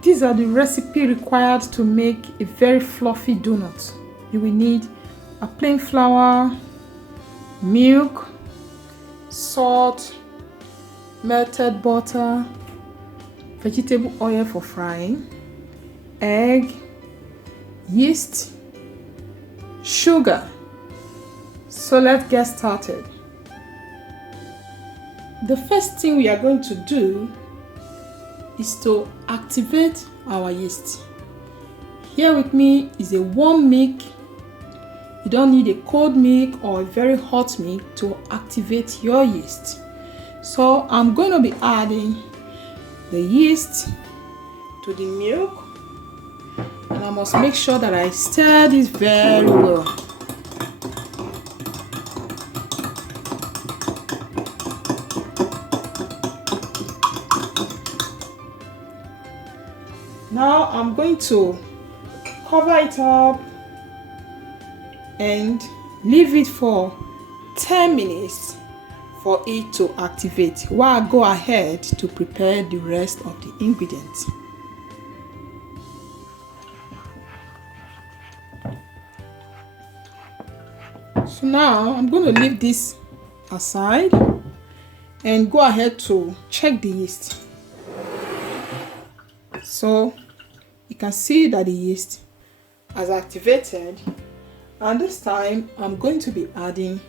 These are the recipe required to make a very fluffy donut. You will need a plain flour, milk, salt, melted butter, vegetable oil for frying, egg, yeast, sugar. So let's get started. The first thing we are going to do is to activate our yeast. Here with me is a warm milk. You don't need a cold milk or a very hot milk to activate your yeast. So I'm going to be adding the yeast to the milk, and I must make sure that I stir this very well. Now I'm going to cover it up and leave it for 10 minutes for it to activate while I go ahead to prepare the rest of the ingredients. So now I'm going to leave this aside and go ahead to check the yeast. So you can see that the yeast has activated, and this time I'm going to be adding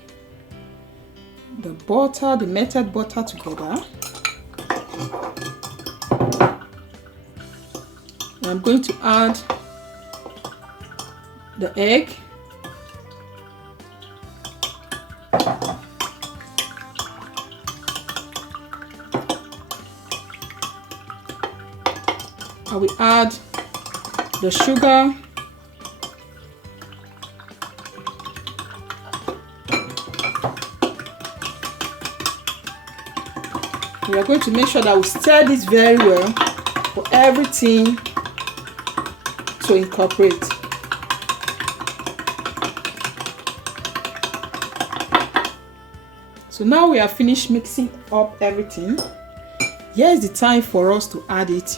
the butter, the melted butter together. And I'm going to add the egg, I will add the sugar, we are going to make sure that we stir this very well for everything to incorporate. So now we have finished mixing up everything. Here's the time for us to add it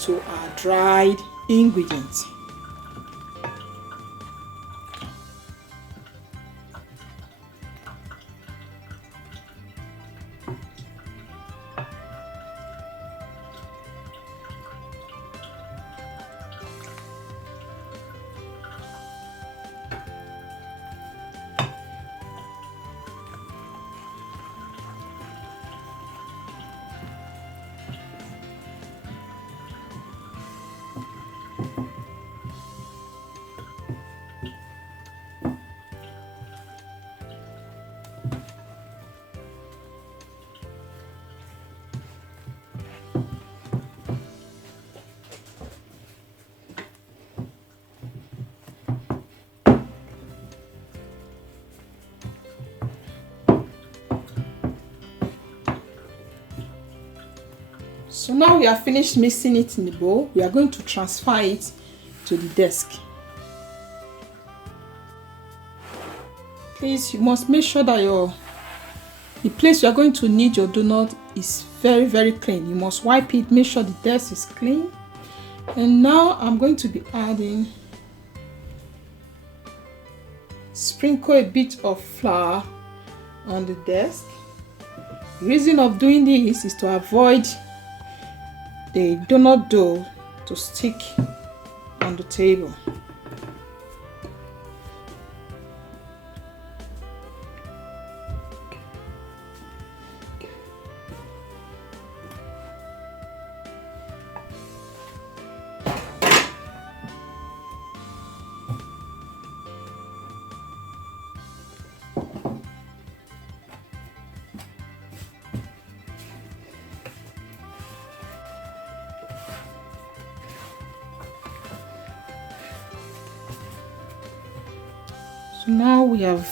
to our dried ingredients. So now we have finished mixing it in the bowl. We are going to transfer it to the desk. Please, you must make sure that the place you are going to knead your donut is very, very clean. You must wipe it, make sure the desk is clean. And now I'm going to be adding, sprinkle a bit of flour on the desk. The reason of doing this is to avoid the donut dough to stick on the table. So now we have,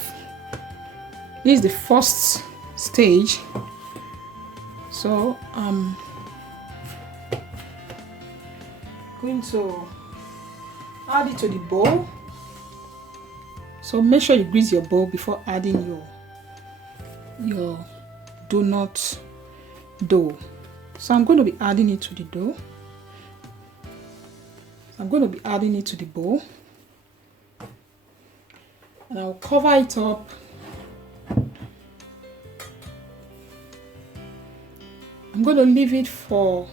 this is the first stage. So I'm going to add it to the bowl. So make sure you grease your bowl before adding your donut dough. So I'm going to be adding it to the dough. I'm going to be adding it to the bowl, and I'll cover it up. I'm going to leave it for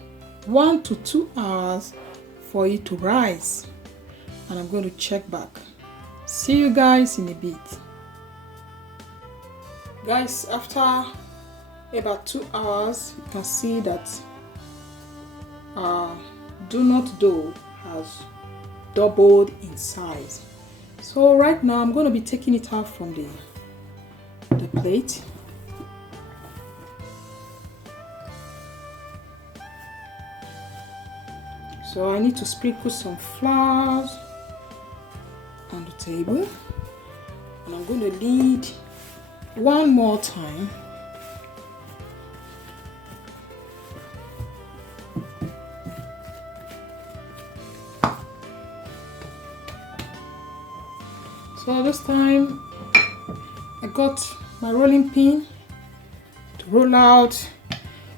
1 to 2 hours for it to rise, and I'm going to check back. See you guys in a bit. Guys, after about 2 hours, you can see that our donut dough has doubled in size. So right now I'm going to be taking it out from the plate. So I need to sprinkle some flour on the table, and I'm going to knead one more time. So this time I got my rolling pin to roll out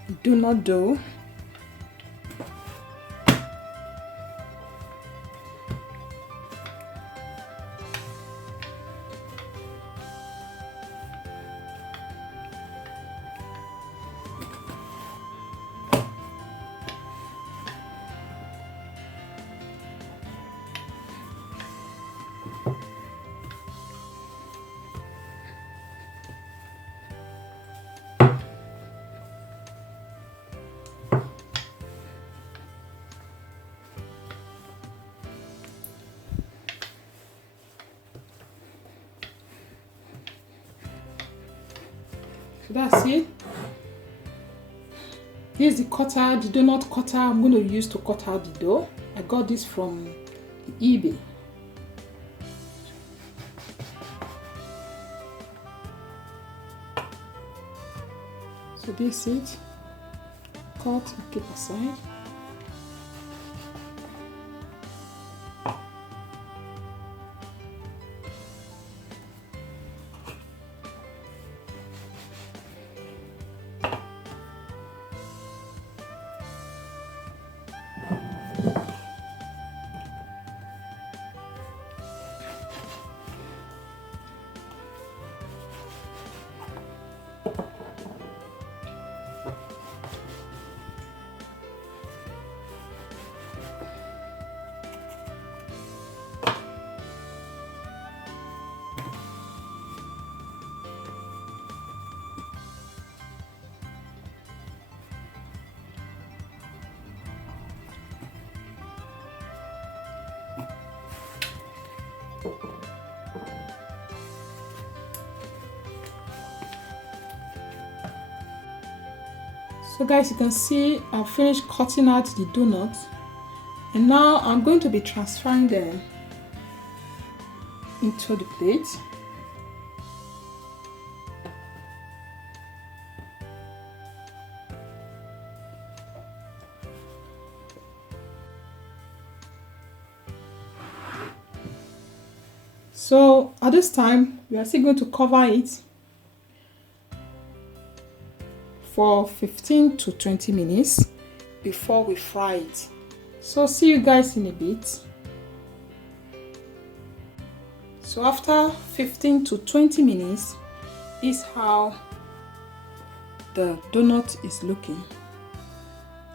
the donut dough. So that's it. Here's the cutter, the donut cutter I'm going to use to cut out the dough. I got this from eBay. So this is it. Cut and keep aside. So guys, you can see I've finished cutting out the donuts, and now I'm going to be transferring them into the plate. So at this time, we are still going to cover it for 15 to 20 minutes before we fry it. So see you guys in a bit. So after 15 to 20 minutes is how the donut is looking.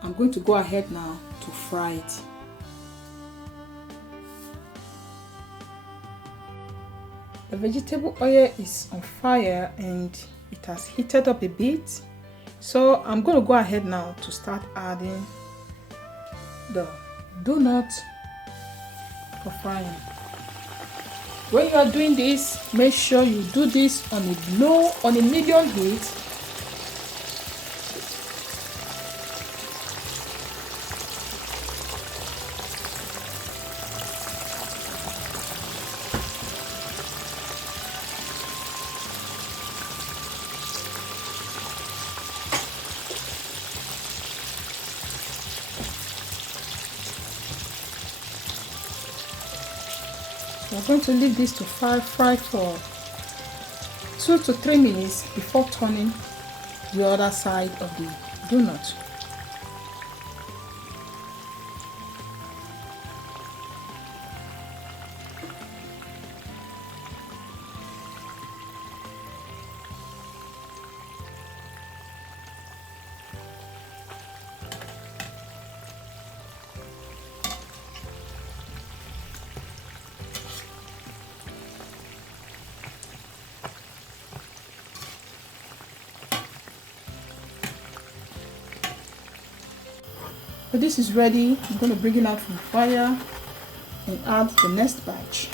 I'm going to go ahead now to fry it. The vegetable oil is on fire and it has heated up a bit. So I'm going to go ahead now to start adding the donut for frying. When you are doing this, make sure you do this on a medium heat. We're going to leave this to fry for 2 to 3 minutes before turning the other side of the donut. So this is ready. I'm going to bring it out from the fire and add the next batch.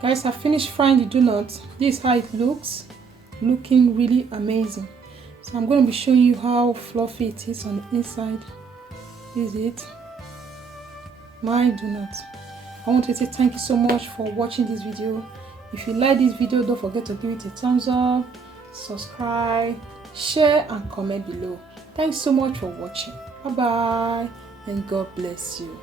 Guys, I finished frying the donuts. This is how it looks. Looking really amazing. So I'm going to be showing you how fluffy it is on the inside. This is it. My donuts. I want to say thank you so much for watching this video. If you like this video, don't forget to give it a thumbs up, subscribe, share and comment below. Thanks so much for watching. Bye bye and God bless you.